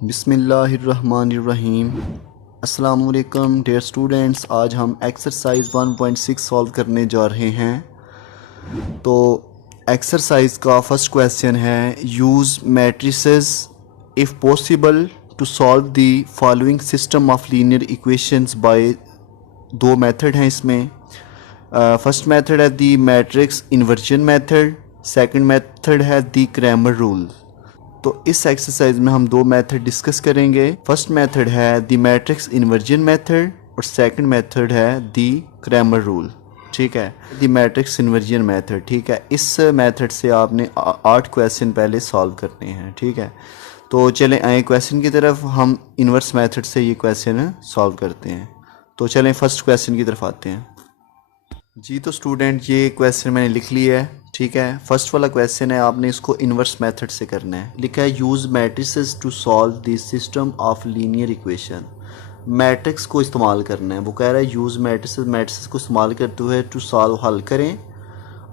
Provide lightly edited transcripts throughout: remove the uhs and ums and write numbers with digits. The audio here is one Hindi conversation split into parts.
बिस्मिल्लाहिर्रहमानिर्रहीम। अस्सलाम वालेकुम डियर स्टूडेंट्स, आज हम एक्सरसाइज 1.6 सॉल्व करने जा रहे हैं। तो एक्सरसाइज का फर्स्ट क्वेश्चन है, use matrices if possible to solve the following system of linear equations by. दो मेथड हैं इसमें। फर्स्ट मेथड है the matrix inversion method, second method है द क्रैमर रूल। तो इस एक्सरसाइज में हम दो मेथड डिस्कस करेंगे। फर्स्ट मेथड है द मैट्रिक्स इन्वर्जन मेथड और सेकंड मेथड है द क्रैमर रूल। ठीक है, द मैट्रिक्स इन्वर्जन मेथड। ठीक है, इस मेथड से आपने 8 क्वेश्चन पहले सॉल्व करने हैं। ठीक है, तो चलें आए क्वेश्चन की तरफ। हम इन्वर्स मेथड से ये क्वेश्चन सॉल्व करते हैं। तो चलें फर्स्ट क्वेश्चन की तरफ आते हैं। जी तो स्टूडेंट, ये क्वेश्चन मैंने लिख लिया है। ठीक है, फर्स्ट वाला क्वेश्चन है, आपने इसको इन्वर्स मेथड से करना है। लिखा है use matrices to solve the system of linear equation. Matrix को इस्तेमाल करना है। वो कह रहा है यूज़ मैट्रिसेस, मैट्रिसेस को इस्तेमाल करते हुए टू सॉल्व, हल करें।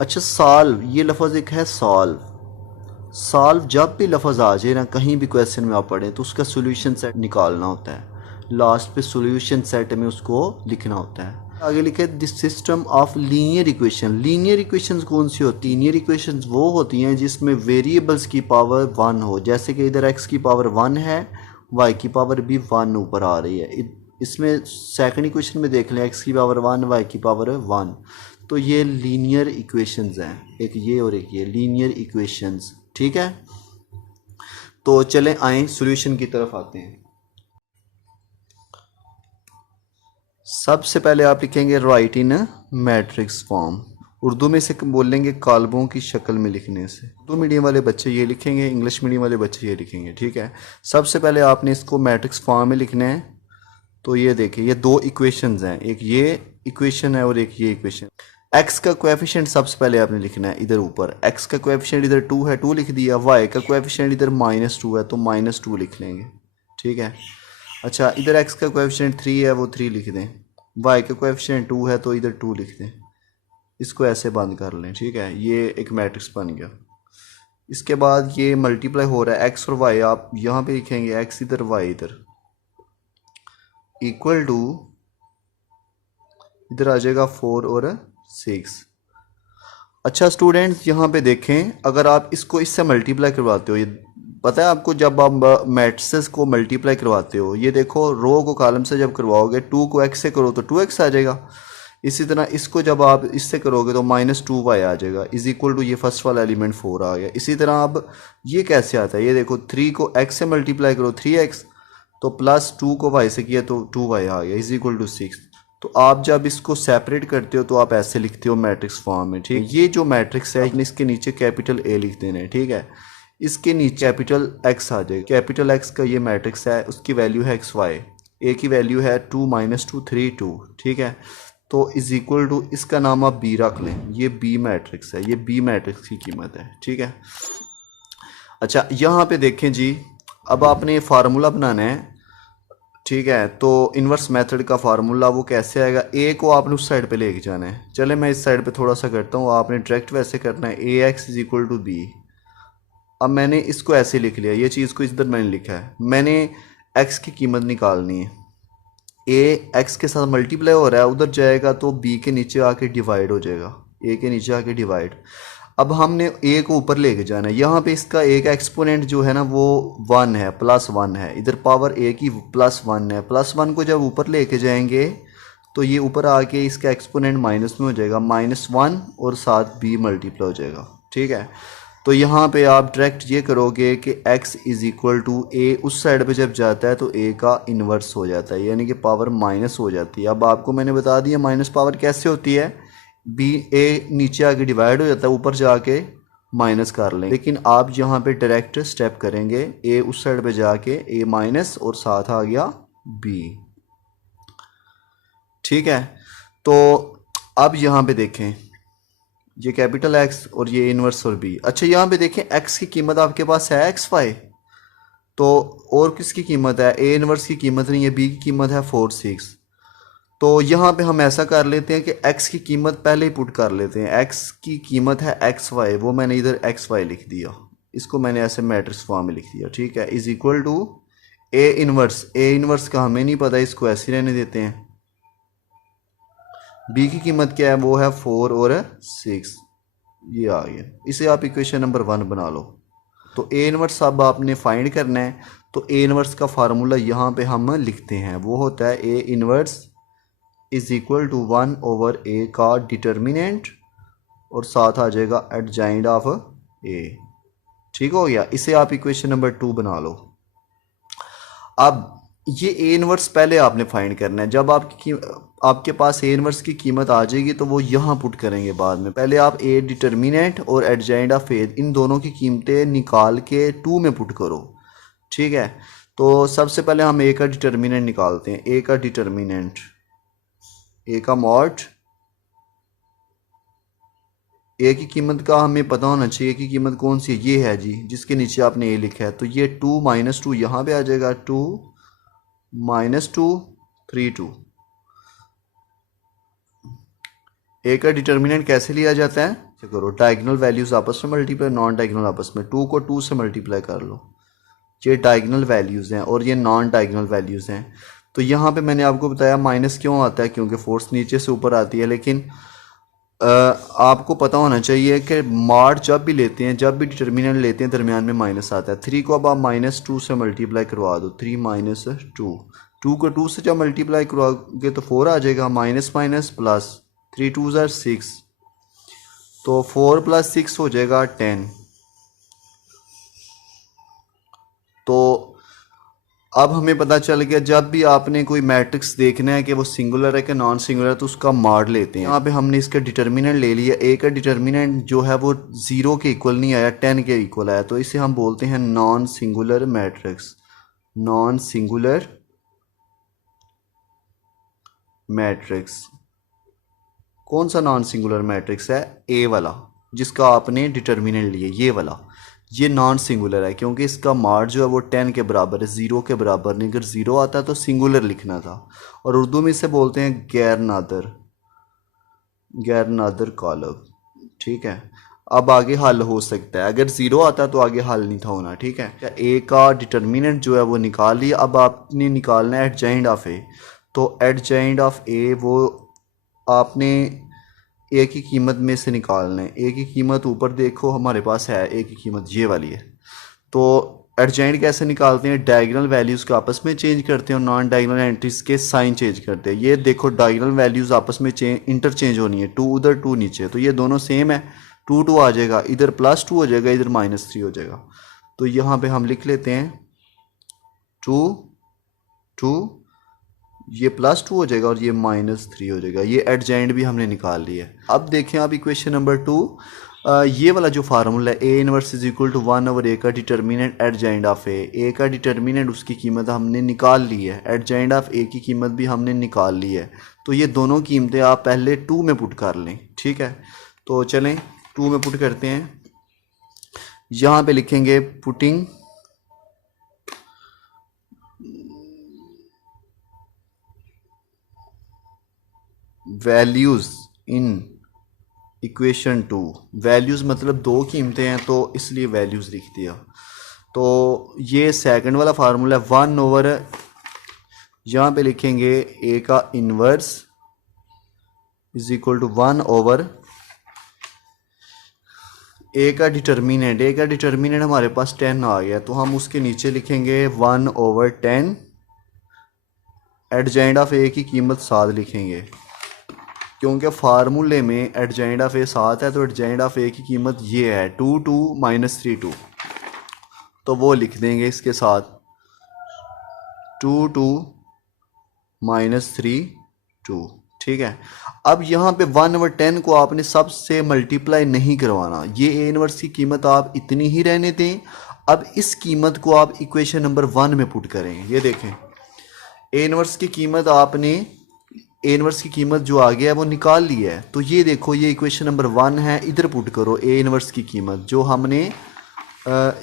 अच्छा, सॉल्व, ये लफ्ज़ एक है सॉल्व। सॉल्व जब भी लफ्ज़ आ जाए ना कहीं भी क्वेश्चन में आप पढ़ें तो उसका सोल्यूशन सेट निकालना होता है। लास्ट पे सोल्यूशन सेट में उसको लिखना होता है। आगे लिखे this system of linear equation. Linear equations कौन सी होती हैं? लीनियर इक्वेशंस वो होती हैं जिसमें वेरिएबल्स की पावर 1 हो। जैसे कि इधर x की पावर 1 है, y की पावर भी 1 ऊपर आ रही है। इसमें सेकंड इक्वेशन में देख लें, x की पावर 1, y की पावर 1। तो ये लीनियर इक्वेशंस हैं, एक ये और एक ये लीनियर इक्वेशंस। ठीक है, तो चलें आए सॉल्यूशन की तरफ आते हैं। सबसे पहले आप लिखेंगे राइट इन मैट्रिक्स फॉर्म। उर्दू में से बोलेंगे कालबों की शक्ल में लिखने से। उर्दू मीडियम वाले बच्चे ये लिखेंगे, इंग्लिश मीडियम वाले बच्चे ये लिखेंगे। ठीक है, सबसे पहले आपने इसको मैट्रिक्स फॉर्म में लिखना है। तो ये देखिए, ये दो इक्वेशंस हैं, एक ये इक्वेशन है और एक ये इक्वेशन। एक्स का कोएफिशिएंट सबसे पहले आपने लिखना है इधर ऊपर। एक्स का कोएफिशिएंट इधर 2 है, 2 लिख दिया। वाई का कोएफिशिएंट इधर -2 है तो -2 लिख लेंगे। ठीक है, अच्छा, इधर एक्स का कोएफिशिएंट 3 है, वो 3 लिख दें। वाई का कोएफिशिएंट 2 है तो इधर 2 लिख दें। इसको ऐसे बंद कर लें। ठीक है, ये एक मैट्रिक्स बन गया। इसके बाद ये मल्टीप्लाई हो रहा है एक्स और वाई, आप यहाँ पे लिखेंगे एक्स इधर वाई इधर, इक्वल टू इधर आ जाएगा 4 और 6। अच्छा स्टूडेंट्स, यहाँ पे देखें, अगर आप इसको इससे मल्टीप्लाई करवाते हो, ये पता है आपको, जब आप मैट्रिसेस को मल्टीप्लाई करवाते हो, ये देखो रो को कॉलम से जब करवाओगे 2 को x से करो तो 2x आ जाएगा। इसी तरह इसको जब आप इससे करोगे तो -2y आ जाएगा, इज इक्वल टू ये फर्स्ट वाला एलिमेंट 4 आ गया। इसी तरह अब ये कैसे आता है, ये देखो 3 को x से मल्टीप्लाई करो 3x, तो +2 को y से किया तो 2y आ गया, इज इक्वल टू 6। तो आप जब इसको सेपरेट करते हो तो आप ऐसे लिखते हो मैट्रिक्स फॉर्म में। ठीक है, ये जो मैट्रिक्स है इसके नीचे कैपिटल A लिख देना है। ठीक है, इसके नीचे कैपिटल X आ जाएगा। कैपिटल X का ये मैट्रिक्स है, उसकी वैल्यू है XY, A की वैल्यू है 2 -2 3 2। ठीक है, तो इज इक्वल टू, इसका नाम आप B रख लें, ये B मैट्रिक्स है, ये B मैट्रिक्स की कीमत है। ठीक है, अच्छा यहाँ पे देखें जी, अब आपने फार्मूला बनाना है। ठीक है, तो इन्वर्स मेथड का फार्मूला वो कैसे आएगा, ए को आपने उस साइड पे लेके जाना है। चले मैं इस साइड पे थोड़ा सा करता हूँ, आपने डायरेक्ट वैसे करना है, AX is equal to B। अब मैंने इसको ऐसे लिख लिया, ये चीज़ को इधर मैंने लिखा है, मैंने x की कीमत निकालनी है। A x के साथ मल्टीप्लाई हो रहा है, उधर जाएगा तो B के नीचे आके डिवाइड हो जाएगा, A के नीचे आके डिवाइड। अब हमने A को ऊपर लेके जाना है। यहाँ पे इसका एक एक्सपोनेंट जो है ना वो 1 है, +1 है, इधर पावर A की +1 है। +1 को जब ऊपर लेके जाएंगे तो ये ऊपर आके इसका एक्सपोनेंट माइनस में हो जाएगा, -1 और साथ B मल्टीप्लाई हो जाएगा। ठीक है, तो यहाँ पे आप डायरेक्ट ये करोगे कि x is equal to A, उस साइड पे जब जाता है तो A का इन्वर्स हो जाता है, यानी कि पावर माइनस हो जाती है। अब आपको मैंने बता दिया माइनस पावर कैसे होती है, A नीचे आके डिवाइड हो जाता है, ऊपर जाके माइनस कर लें। लेकिन आप यहाँ पे डायरेक्ट स्टेप करेंगे, A उस साइड पे जाके A माइनस और साथ आ गया B। ठीक है, तो अब यहाँ पे देखें, ये कैपिटल X और ये इन्वर्स और B। अच्छा यहाँ पे देखें, X की कीमत आपके पास है XY, तो और किसकी कीमत है, A इन्वर्स की कीमत नहीं है, B की कीमत है 4 6। तो यहाँ पे हम ऐसा कर लेते हैं कि X की कीमत पहले ही पुट कर लेते हैं। X की कीमत है XY, वो मैंने इधर XY लिख दिया, इसको मैंने ऐसे मैट्रिक्स फॉर्म में लिख दिया। ठीक है, is equal to A inverse का हमें नहीं पता, इसको ऐसे रहने देते हैं। बी की कीमत क्या है, वो है 4 और 6, ये आ गया। इसे आप इक्वेशन नंबर 1 बना लो। तो ए इनवर्स अब आपने फाइंड करना है, तो ए इनवर्स का फार्मूला यहाँ पे हम लिखते हैं, वो होता है A inverse is equal to 1 over A का डिटर्मिनेंट और साथ आ जाएगा एडजॉइंट ऑफ ए। ठीक हो गया। इसे आप इक्वेशन नंबर 2 बना लो। अब ये ए इनवर्स पहले आपने फाइंड करना है। जब आपके पास ए इनवर्स की कीमत आ जाएगी तो वो यहाँ पुट करेंगे बाद में। पहले आप ए डिटर्मिनेंट और एडजॉइंट ऑफ ए इन दोनों की कीमतें निकाल के 2 में पुट करो। ठीक है, तो सबसे पहले हम ए का डिटर्मिनेंट निकालते हैं। ए का डिटर्मिनेंट, ए का मॉड, ए की कीमत का हमें पता होना चाहिए कि कीमत कौन सी है, ये है जी, जिसके नीचे आपने ए लिखा है। तो ये 2 - 2 यहाँ पे आ जाएगा, 2 - 2 3 2। ए का डिटर्मिनेंट कैसे लिया जाता है, करो डायगोनल वैल्यूज आपस में मल्टीप्लाई, नॉन डायगोनल आपस में। 2 को 2 से मल्टीप्लाई कर लो, ये डायगोनल वैल्यूज़ हैं और ये नॉन डायगोनल वैल्यूज़ हैं। तो यहाँ पे मैंने आपको बताया माइनस क्यों आता है, क्योंकि फोर्स नीचे से ऊपर आती है। लेकिन आपको पता होना चाहिए कि मॉड जब भी लेते हैं, जब भी डिटर्मिनेंट लेते हैं, दरमियान में माइनस आता है। 3 को अब आप -2 से मल्टीप्लाई करवा दो, 3 - 2। 2 को 2 से जब मल्टीप्लाई करवाओगे तो 4 आ जाएगा, माइनस माइनस प्लस, 3 2 ज़ार 6, तो 4 + 6 हो जाएगा 10। तो अब हमें पता चल गया जब भी आपने कोई मैट्रिक्स देखना है कि वो सिंगुलर है कि नॉन सिंगुलर है, तो उसका मॉड लेते हैं। यहाँ पे हमने इसका डिटर्मिनेंट ले लिया। ए का डिटर्मिनेंट जो है वो 0 के इक्वल नहीं आया, 10 के इक्वल आया, तो इसे हम बोलते हैं non singular matrix. Non singular matrix कौन सा नॉन सिंगुलर मैट्रिक्स है, ए वाला जिसका आपने डिटर्मिनेंट लिया, ये वाला, ये नॉन सिंगुलर है क्योंकि इसका मॉड जो है वो 10 के बराबर है, 0 के बराबर नहीं। अगर 0 आता तो सिंगुलर लिखना था। और उर्दू में इसे बोलते हैं गैर नादर, गैर नादर कॉलब। ठीक है, अब आगे हल हो सकता है, अगर 0 आता तो आगे हल नहीं था होना। ठीक है, ए का डिटर्मिनेंट जो है वो निकाल लिया। अब आपने निकालना है एडजॉइंट ऑफ ए। तो एडजॉइंट ऑफ ए वो आपने ए की कीमत में से निकालना है। ए की कीमत ऊपर देखो हमारे पास है, ए की कीमत ये वाली है। तो एडजॉइंट कैसे निकालते हैं, डायगोनल वैल्यूज़ को आपस में चेंज करते हैं और नॉन डायगोनल एंट्रीज के साइन चेंज करते हैं। ये देखो डायगोनल वैल्यूज़ आपस में इंटरचेंज होनी है, 2 उधर 2 नीचे, तो ये दोनों सेम है। 2 2 आ जाएगा, इधर +2 हो जाएगा, इधर -3 हो जाएगा। तो यहाँ पे हम लिख लेते हैं 2 2, ये +2 हो जाएगा और ये -3 हो जाएगा। ये एडजॉइंट भी हमने निकाल लिया है। अब देखें आप इक्वेशन नंबर 2, ये वाला जो फार्मूला है, A inverse is equal to 1 over A का determinant adjoint of A. A का डिटर्मिनेंट उसकी कीमत हमने निकाल ली है, एडजॉइंट ऑफ ए की कीमत भी हमने निकाल ली है। तो ये दोनों कीमतें आप पहले 2 में पुट कर लें। ठीक है, तो चलें 2 में पुट करते हैं। यहाँ पे लिखेंगे putting values in equation 2। Values मतलब 2 कीमतें हैं तो इसलिए वैल्यूज़ लिख दिया। तो ये सेकंड वाला फार्मूला है, 1 ओवर, यहाँ पे लिखेंगे ए का inverse is equal to 1 over A का डिटर्मिनेंट। ए का डिटर्मिनेंट हमारे पास 10 आ गया, तो हम उसके नीचे लिखेंगे 1 ओवर 10। एडजॉइंट ऑफ ए की कीमत 7 लिखेंगे क्योंकि फार्मूले में एडजॉइंट ऑफ ए 7 है, तो एडजॉइंट ऑफ ए की कीमत ये है 2 2 - 3 2, तो वो लिख देंगे इसके साथ 2 2 - 3 2। ठीक है, अब यहाँ पे 1 ओवर 10 को आपने सबसे मल्टीप्लाई नहीं करवाना, ये ए इनवर्स की कीमत आप इतनी ही रहने दें। अब इस कीमत को आप इक्वेशन नंबर 1 में पुट करें। ये देखें ए इनवर्स की कीमत आपने, ए इनवर्स की कीमत जो आ गया है वो निकाल ली है। तो ये देखो ये इक्वेशन नंबर 1 है, इधर पुट करो ए इनवर्स की कीमत जो हमने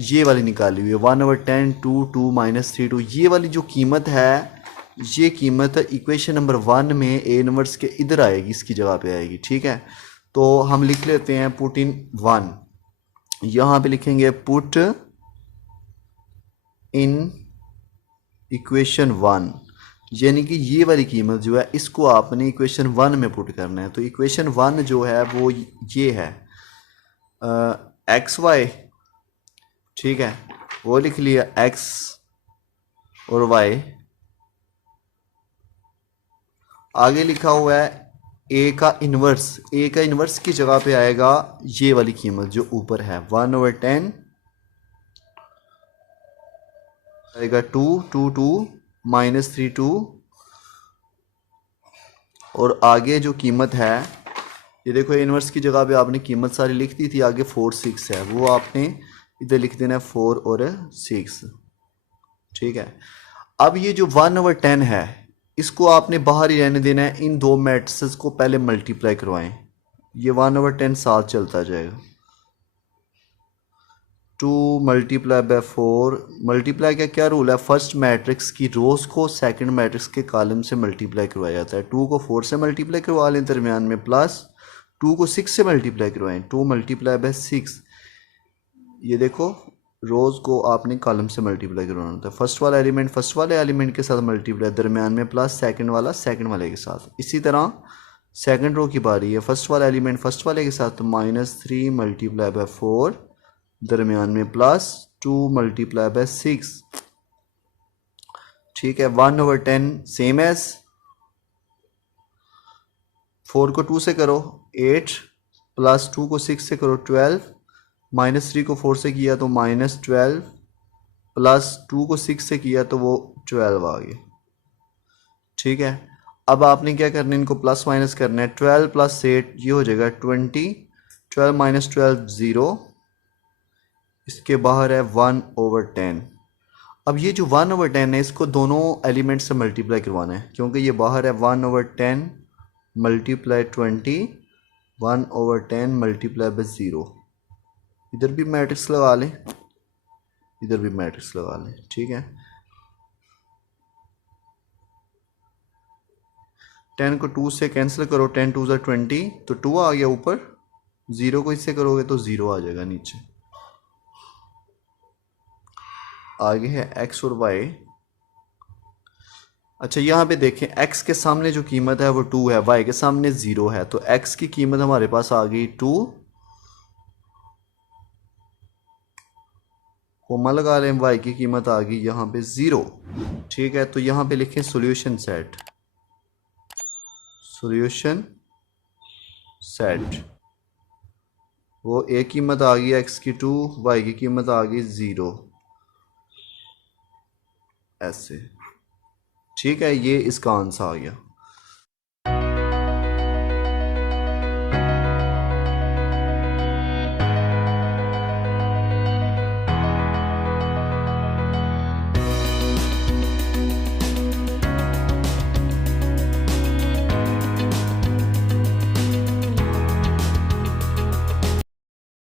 ये वाली निकाली हुई है 1 ओवर 10 2 2 - 3 2। ये वाली जो कीमत है, ये कीमत इक्वेशन नंबर 1 में ए इनवर्स के इधर आएगी, इसकी जगह पे आएगी। ठीक है, तो हम लिख लेते हैं पुट इन 1। यहाँ पे लिखेंगे पुट इन इक्वेशन 1, यानी कि ये वाली कीमत जो है इसको आपने इक्वेशन 1 में पुट करना है। तो इक्वेशन 1 जो है वो ये है एक्स वाई, ठीक है, वो लिख लिया एक्स और वाई। आगे लिखा हुआ है ए का इन्वर्स, ए का इन्वर्स की जगह पे आएगा ये वाली कीमत जो ऊपर है 1/10 आएगा 2 2 2 -3 2, और आगे जो कीमत है ये देखो इन्वर्स की जगह पे आपने कीमत सारी लिख दी थी, आगे 4 6 है, वो आपने इधर लिख देना है 4 और 6, ठीक है। अब ये जो 1/10 है इसको आपने बाहर ही रहने देना है। इन दो मैट्रिसेस को पहले मल्टीप्लाई करवाएं, ये 1/10 साथ चलता जाएगा। 2 × 4, मल्टीप्लाई का क्या रूल है, फर्स्ट मैट्रिक्स की रोज को सेकंड मैट्रिक्स के कॉलम से मल्टीप्लाई करवाया जाता है। 2 को 4 से मल्टीप्लाई करवा लें दरमियान में, प्लस 2 को 6 से मल्टीप्लाई करवाएं, 2 × 6। ये देखो रोज को आपने कॉलम से मल्टीप्लाई करवाना होता है। फर्स्ट वाला एलिमेंट फर्स्ट वाले एलिमेंट के साथ मल्टीप्लाई, दरमियान में प्लस, सेकंड वाला सेकंड वाले के साथ। इसी तरह सेकंड रो की बारी है, फर्स्ट वाला एलिमेंट फर्स्ट वाले के साथ, तो -3 × 4, दरमियान में प्लस 2 × 6, ठीक है। 1/10 सेम एज 4 को 2 से करो 8, प्लस 2 को 6 से करो 12, -3 को 4 से किया तो -12, प्लस 2 को 6 से किया तो वो 12 आ गया, ठीक है। अब आपने क्या करना है, इनको प्लस माइनस करना है। 12 + 8 ये हो जाएगा 20, 12 - 12 0, इसके बाहर है 1/10। अब ये जो 1/10 है इसको दोनों एलिमेंट से मल्टीप्लाई करवाना है, क्योंकि ये बाहर है 1/10 × 20, 1/10 × 0। इधर भी मैट्रिक्स लगा लें, इधर भी मैट्रिक्स लगा लें, ठीक है। 10 को 2 से कैंसिल करो, 10 × 2 = 20, तो 2 आ गया ऊपर, 0 को इससे करोगे तो 0 आ जाएगा नीचे। आगे है x और y। अच्छा यहाँ पे देखें x के सामने जो कीमत है वो 2 है, y के सामने 0 है, तो x की कीमत हमारे पास आ गई 2, कोमा लगा लें, y की कीमत आ गई यहाँ पे 0, ठीक है। तो यहाँ पे लिखें सॉल्यूशन सेट, सॉल्यूशन सेट, वो a कीमत आ गई x की 2, y की कीमत आ गई 0, ऐसे, ठीक है। ये इसका आंसर आ गया।